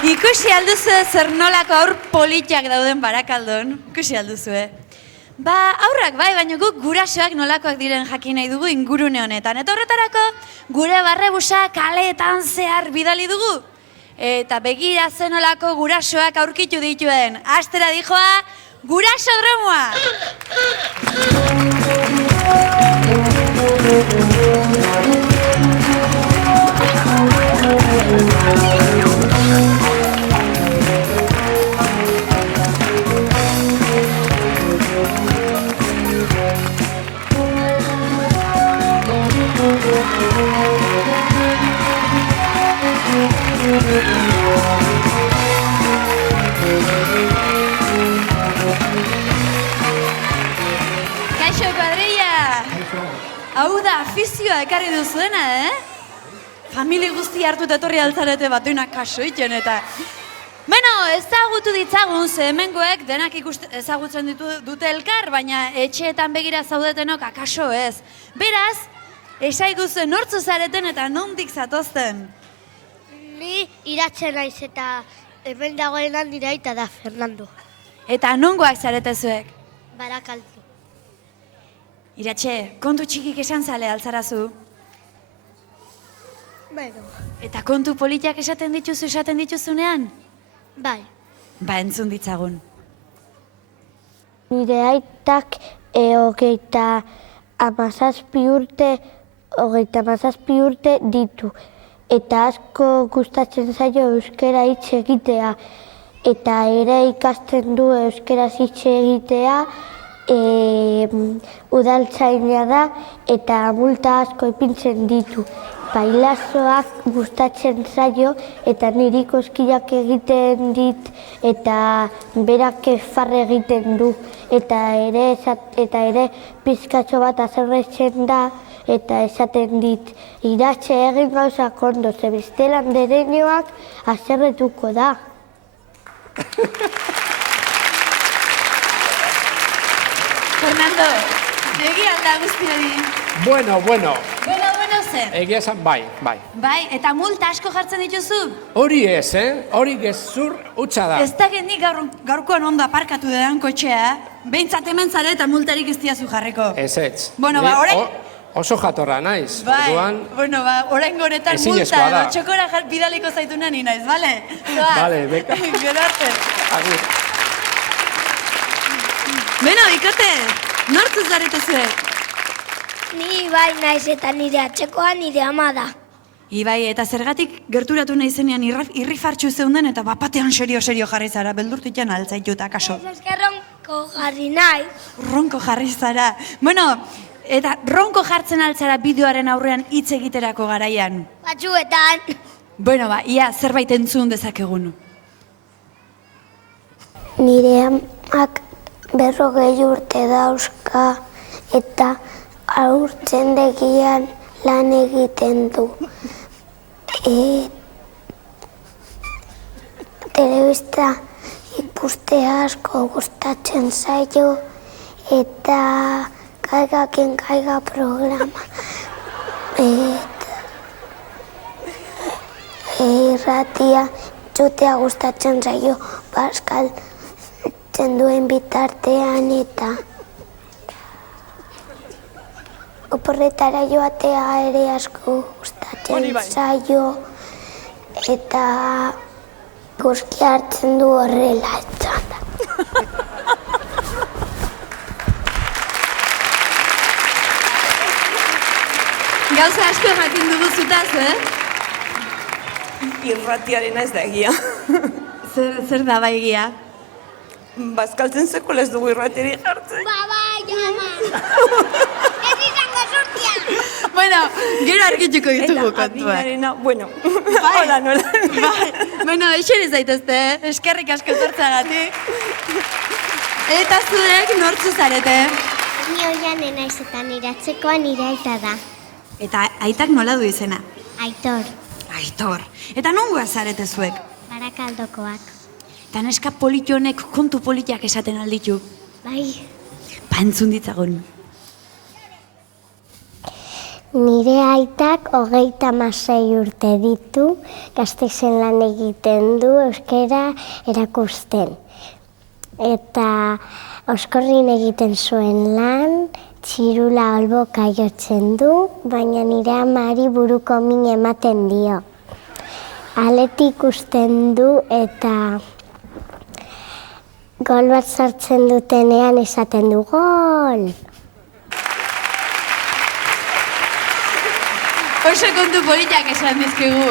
Ikusi alduzu zer nolako aur politiak dauden Barakaldon. Ikusi alduzu, Ba, aurrak bai, baina guk gurasoak nolakoak diren jakin nahi dugu ingurune honetan. Eta horretarako, gure barrebusa kaleetan zehar bidali dugu. Eta begira zen nolako gurasoak aurkitu dituen. Astera dijoa, Gurasodromoa! Kaixo, kuadrilla! Hau da afizioa ekarri duzuena, Famili guzti hartut etorri altzarete batuinak kaso iten eta... Beno, ezagutu ditzagun, ze hemengoek denak ezagutzen dute elkar, baina etxeetan begira zaudetenok akaso ez. Beraz, esaiguzu nortzu zareten eta nondik zatozten? Ni Iratxe naiz eta hemen dagoenan nire aita da, Fernando. Eta nongoak zaretezuek? Barakaldo. Iratxe, kontu txikik esan zale altzarazu? Bueno. Eta kontu politiak esaten dituzunean? Bai. Ba, entzun ditzagun. Nire aitak hogeita hamazazpi urte ditu. Eta asko gustatzen zaio euskara hitz egitea. Eta ere ikasten du euskaraz hitz egitea, udaltzaina da eta multa asko ipintzen ditu. Bailazoak gustatzen zaio eta niri koskilak egiten dit eta berak farre egiten du. Eta ere pizkatxo bat azerretzen da eta esaten dit. Iratxe egin gauzak ondo, ze bestelan dereñoak azerretuko da. Fernando, egia alda guzti hori? Bueno. Bueno, zer? Egia esan, bai. Bai, eta multa asko jartzen dituzu? Hori ez, Hori gezur utza da. Ez dakit nik gaurkoan ondo aparkatu dedan kotxea, behintzat hemen zare eta multarik ez diazu jarriko. Ez. Bueno, ba, orain... Oso jatorra naiz. Bai, bueno, ba, orain goretan multa edo txokora bidaliko zaitunan inaiz, bale? Bale, beka. Gero arte. Agur. Beno, bikote, nortuz zaretezuek? Ni bai naiz eta nire atxekoa nire ama da. Ibai, eta zergatik gerturatu nahi zenean irrifartxu zeunden eta bapatean serio jarri zara, beldurtitzen altzaitu eta kaso. Ez ronko jarri nahi. Ronko jarri zara. Bueno, eta ronko jartzen altzara bideoaren aurrean hitz egiterako garaian. Batzuetan. Bueno, ba, ia zerbait entzun dezakegun. Nire amak 40 urte dauzka eta haurtzendegian lan egiten du. Telebista ikustea asko gustatzen zaio eta Kaigakin Kaiga programa. Irratia entzutea gustatzen zaio Pascal duen bitartean eta oporretara joatea ere asko gustatzen zaio eta guzki hartzen du horrela etzan da. Gauza asko ematen dugu zutaz, Irratiarena ez da egia. Zer da bai egia? Bazkaltzen sekula ez dugu irratiari jartzen. Bai, ama! Ez izango sortia! Bueno, gero argituko ditugu Eta kontuak. adinarena, bueno, Bai. nola. Bai, bueno, eixen ez daitezte, eskerrik asko etortzagatik. Eta zuek nortzu zarete? Ni oian naiz eta nire atzekoa nire aita da. Eta aitak nola du izena? Aitor, Aitor. Eta nongoa zarete zuek? Barakaldokoak. Eta neska politionek kontu politiak esaten alditu. Bai. Ba, entzun ditzagun. Nire aitak 36 urte ditu, Gasteizen lan egiten du, euskera erakusten. Eta Oskorrin egiten zuen lan, txirula olboka jotzen du, baina nire amari buruko min ematen dio. Aletik ikusten du eta gol bat sartzen dutenean esaten du gol! Oso kontu politak esan dizkigu,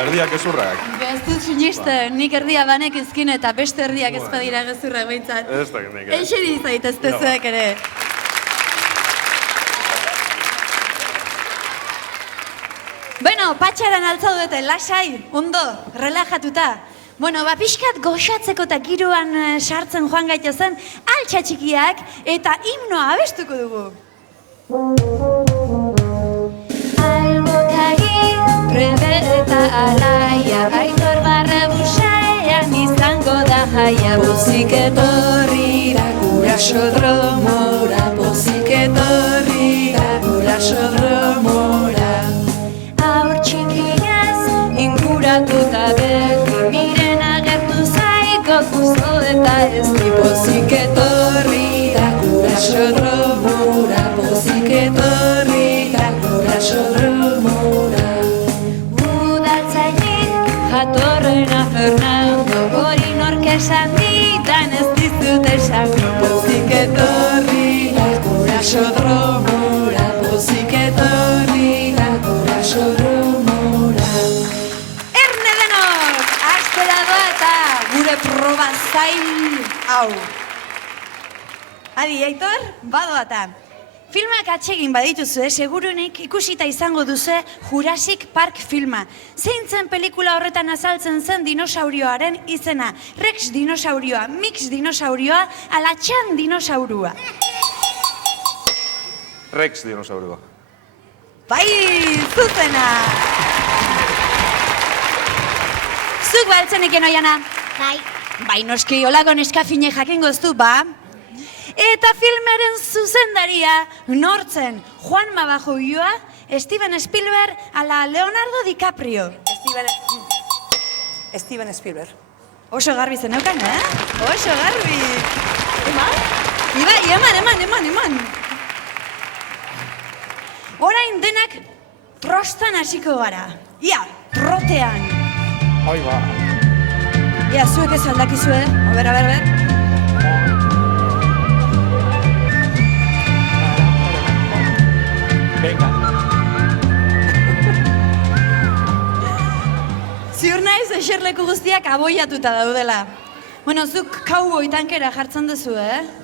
Erdiak ezurrak. Ez dut sinisten, nik erdia banek ezkin eta beste erdiak ez badira gezurrak behintzat. Ez da nik. Eixeri zaitezte zuek ere. Bueno, patxaran altzaudete, lasai, ondo, relajatuta. Bueno, pixkat goxatzeko eta giroan sartzen joan gaitezen, altxa txikiak eta himnoa abestuko dugu. Rebe eta alaia, Aitor Barrebusaian izango da jaia. Pozik etorri da gurasodromora, pozik etorri da gurasodromora. Haur txikiaz inguratuta beti, miren agertu zaiko guzo eta ez di. Pozik etorri da gurasodromora, pozik etorri da gurasodromora. Jatorrena Fernando, hori nork esan ditan ez dizut esango. Pozik etorri da gurasodromora, pozik etorri da gurasodromora. Erne denok, astera doa eta gure proba zail hau. Adi, Aitor, badoa eta. Filmak atsegin badituzue, seguruenik ikusita izango duze Jurassic Park filma. Zein zen pelikula horretan azaltzen zen dinosaurioaren izena? Rex dinosaurioa, Mix dinosaurioa, ala Chan dinosaurua. Rex dinosaurua. Bai, zuzena! Zuk baltzeneken oiana? Bai. Bai, noski, olako neskafine jakingo ez du, ba? Eta filmaren zuzendaria nortzen Juan Mabajoioa, Steven Spielberg, ala Leonardo DiCaprio. Steven Spielberg. Oso garbi zeneukan, Oso garbi. Ibai, eman. Orain denak trostan hasiko gara. Ia, trotean. Hoi ba. Ia, zuek ez aldakizue, a ber. Venga. Ziur naiz eserleku guztiak aboiatuta daudela. Bueno, zuk cowboy tankera jartzen duzu,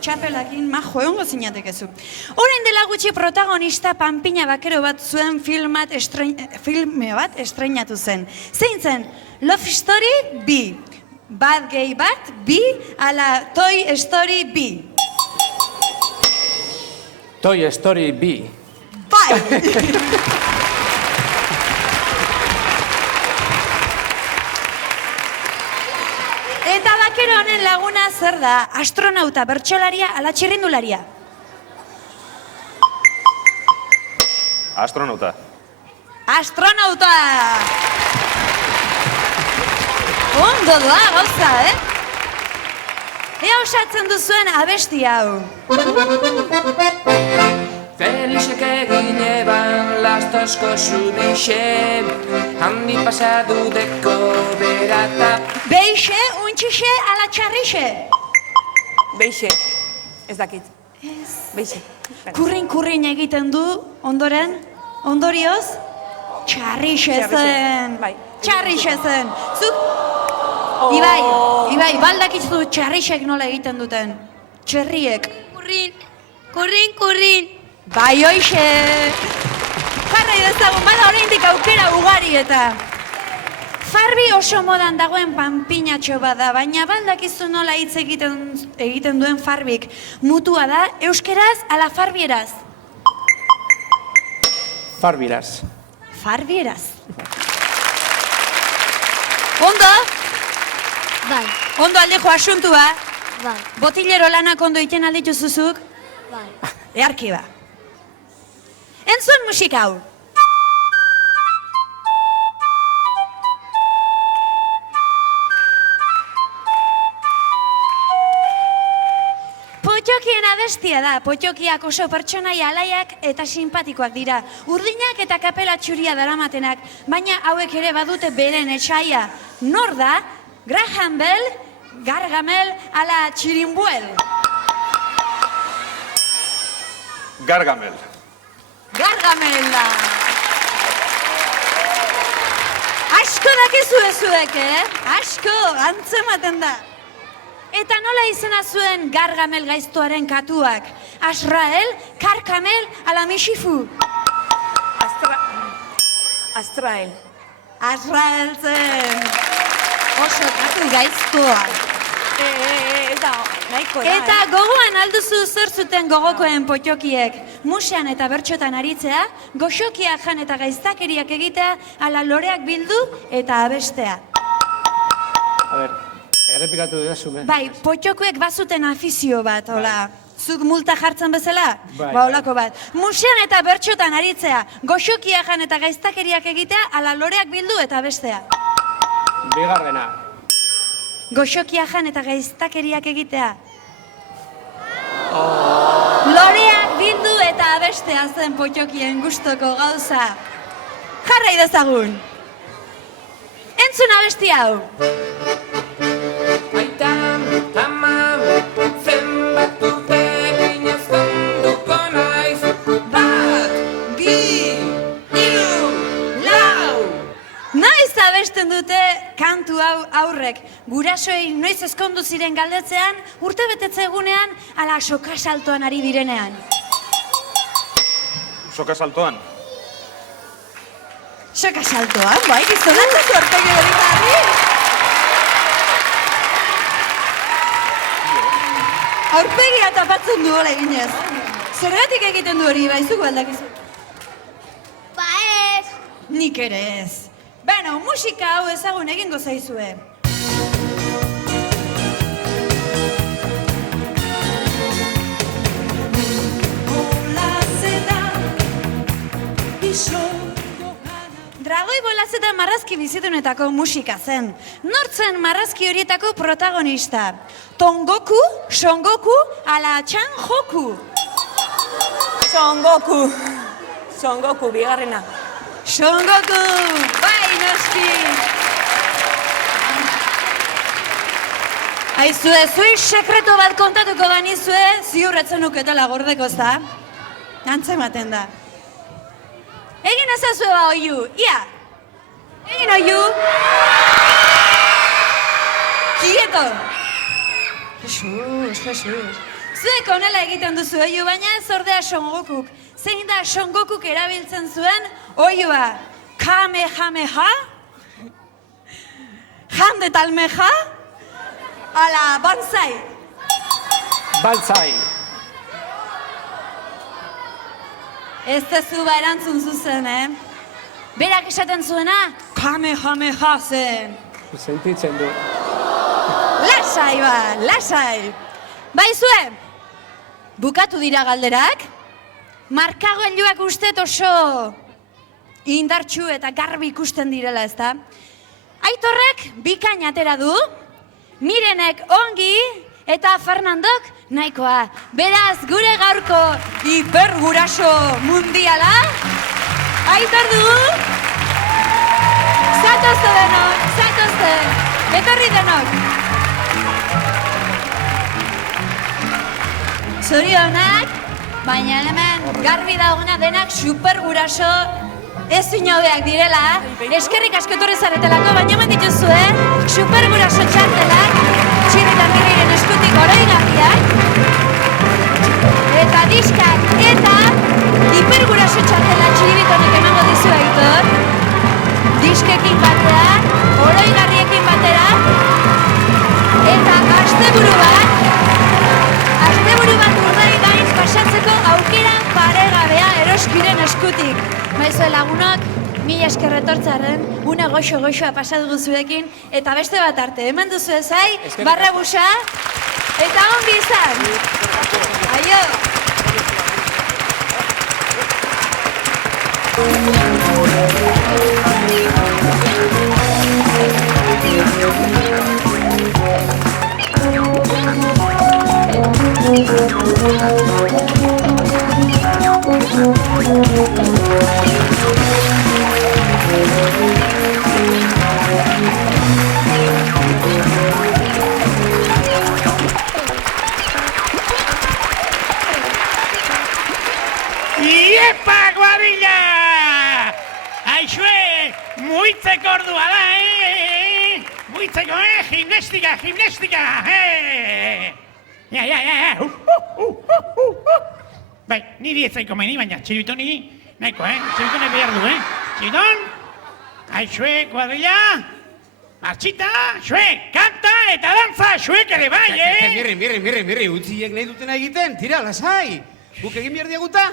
Txapelakin majo egongo zinatekezu. Orain dela gutxi protagonista panpina bakero bat zuen filme bat estreinatu zen. Zein zen? Love Story B. Bad Gay Bat B. Ala Toy Story B. Toy Story B. Bai! Eta bakero honen laguna zer da? Astronauta, bertsolaria, ala txirrindularia? Astronauta. Astronauta! Ondo doa, gauza, Ea osatzen duzuen abesti hau. Felixek egin eban lastosko zubixe, handi pasadu deko berata. Beixe, untxixe, ala txarrixe? Beixe. Ez dakit. Ez. Beixe. Kurrin egiten du, ondorioz, txarrixe zen. Bai. Txarrixe zen. Zuk, Ibai, baldakizu txarrixek nola egiten duten. Txerriek. Kurrin. Bai, hoixe! Jarra edezagun, bada oraindik aukera ugari eta. Farbi oso modan dagoen panpinatxo bada, baina baldakizu nola hitz egiten duen Farbik. Mutua da, euskeraz ala farbieraz? Farbieraz. Farbieraz. Ondo? Bai. Ondo aldejo asuntua? Bai. Botillero lanak ondo iten alditu zuzuk? Bai. Earki ba. Entzun musika hau. Potxokien abestia da, potxokiak oso pertsonaia alaiak eta simpatikoak dira. Urdinak eta kapela txuria daramatenak, baina hauek ere badute beren etxaia. Nor da? Graham Bell, Gargamel, ala Txirimbuel. Gargamel. Gargamel da. Asko dakizue zuek, Asko, antzematen da. Eta nola izena zuen Gargamel gaiztoaren katuak? Azrael, Karkamel, ala Mishifu. Azrael. Azrael zen. Oso katu gaiztoa. Eta nahiko da, Eta gogoan alduzu zer zuten gogokoen potxokiek. Musean eta bertxotan aritzea, goxokiak jan eta gaiztakeriak egitea, ala loreak bildu eta abestea. A ber, errepikatu dezu, Bai, potxokoek bazuten afizio bat, hola. Zuk multa jartzen bezala? Bai, Ba, holako bat. Musean eta bertxotan aritzea, goxokia jan eta gaiztakeriak egitea, ala loreak bildu eta bestea. Bigarrena. Goxokia jan eta gaiztakeriak egitea. Loreak bildu eta abestea zen potxokien gustoko gauza. Jarrai dezagun. Entzun abesti hau. Aitam, tamam, zenbat urte ginez onduko naiz. Bat, bi, hiru, lau. Noiz abesten dute kantu hau aurrek. Gurasoei noiz ezkondu ziren galdetzean, urte betetze egunean, ala sokasaltoan ari direnean. Soka saltoan. Sokasaltoan, bai, gizonatzen zuartegi hori jarri. Aurpegia tapatzen du hola eginez. Zergatik egiten du hori, baizuko aldakizu? Ba ez. Nik ere ez. Beno, musika hau ezagun egingo zaizue. Dragoi Bolazeta marrazki bizitunetako musika zen. Nortzen marrazki horietako protagonista? Tongoku, Songoku, ala Txanjoku? Son Goku, bigarrena. Songoku, bai noski! Aizue, zui sekretu bat kontatuko banizue, ziurretzen nuketela gordeko za. Antzematen da. Egin ezazue ba oiu, ia! Egin oiu! Kieto! Jesus. Zuek honela egiten duzu oiu, baina ez ordea Son-Gokuk. Zein da Son-Gokuk erabiltzen zuen oiua? Kamehameha? Hande talmeha? Ala, banzai? Banzai. Ez dezu ba erantzun zuzen, Berak esaten zuena, Kamehameha zen. Sentitzen du. Lasai ba, lasai. Baizue, bukatu dira galderak. Markagailuak ustet oso indartsu eta garbi ikusten direla, ezta? Aitorrek bikain atera du, Mirenek ongi eta Fernandok nahikoa. Beraz, gure gaurko hiperguraso mundiala, Aitor dugu, zatozte denok, zatozte, etorri denok. Zorionak, baina hemen garbi dagoena denak superguraso ezin hobeak direla. Eskerrik asko etorri zaretelako, baina hemen dituzue superguraso txartelak, Txirritan Miriren eskutik oroigarriak, eta diskak eta hiperguraso txartela Txirritonek emango dizu Aitor. Diskekin batera, oroigarriekin batera, eta asteburu bat urdai gain pasatzeko aukera paregabea eroskiren eskutik. Maizue lagunok, mila esker etortzaren, une goxo-goxoa pasatu zurekin, eta beste bat arte, hemen duzu ezai, barra busa, eta ongi izan. Aio! Iepa, guadilla! Aixue, muitzeko ordua da, Muitzeko, gimnastika, Ja. Bai, niri ez zaiko meni, baina txirutoni nahiko, Txirutone behar du, Txiriton, aixue, guadilla, martxita, xue, kanta eta dantza, xuek ere bai, Mirri, utziek nahi dutena egiten, tira, lasai. Guk egin behar diaguta?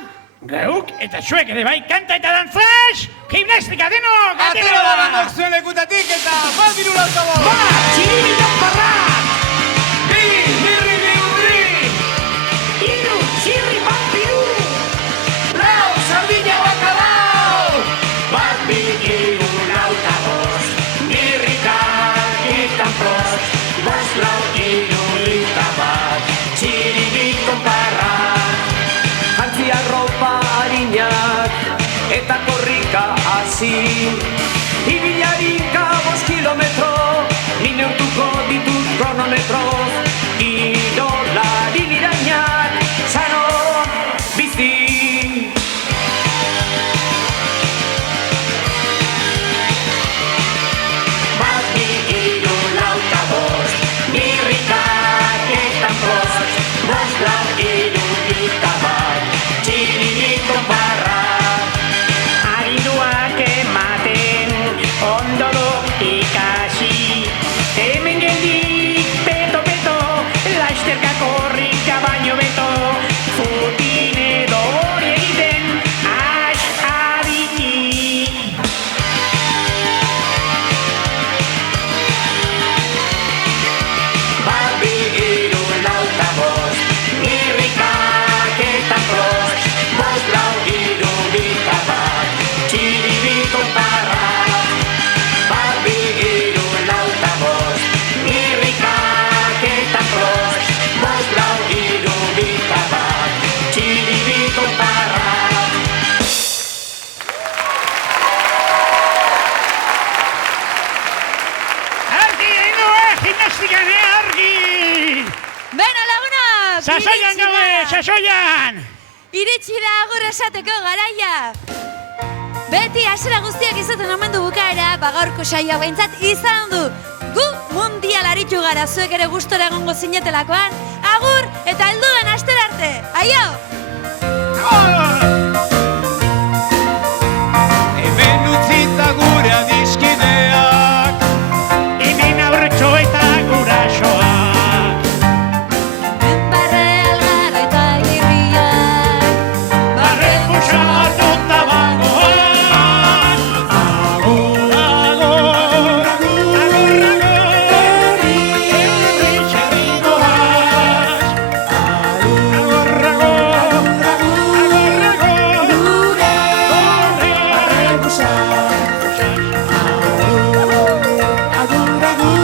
Geuk eta xuek ere bai, kanta eta dantzaz, gimnastika denok, Atero da bandok zuen lekutatik eta bat biru lautago! Ba, txiribiton barra! Bi, mirri, Iru, txirri, bampiru! lau, sardina bakalau! Bat, bi, iru, lauta, bost, mirrikak ikan prost, bost, lau, iru, lita bat, txiribiton barra! Jantziak ropa harinak eta korrika hasi. Ibilarika 5 kilometro, ni neurtuko ditut kronometroz. Idolari birainak, sano bizi. Bat, bi, iru, lauta, bost, mirrikak ikan prost, bost, lau, iru, lita bat, txiribiton barra! Arinduak ematen, ondo do ikasi, hemen geldik, peto, lasterka korrika baino beto, zutin edo hori egiten, adiki. Bat, bi, iru, lauta, bost, mirrikak eta prost, bost, lau, iru, lita bat, txiribiton barra. Bat, bi, iru, lauta, bost, mirrikak eta prost, bost, lau, iru, lita bat, txiribiton barra. Argi, gimnastikan, argi! Beno, lagunok! Sasoian gaude, sasoian! Iritsi da agur esateko garaia. Beti hasiera guztiak izaten omen du bukaera, gaurko saioa behintzat izan du. Gu mundial aritu gara, zuek ere gustora egongo zinetelakoan. Agur eta heldudan astera arte. Aio! Hemen utzita gure adiskideak, Hemen aurretxo eta gurasoak, Barre algara eta irriak, barreku sartuta bagoan. Agur, agur, herri txerrikoaz. Agur, Agur,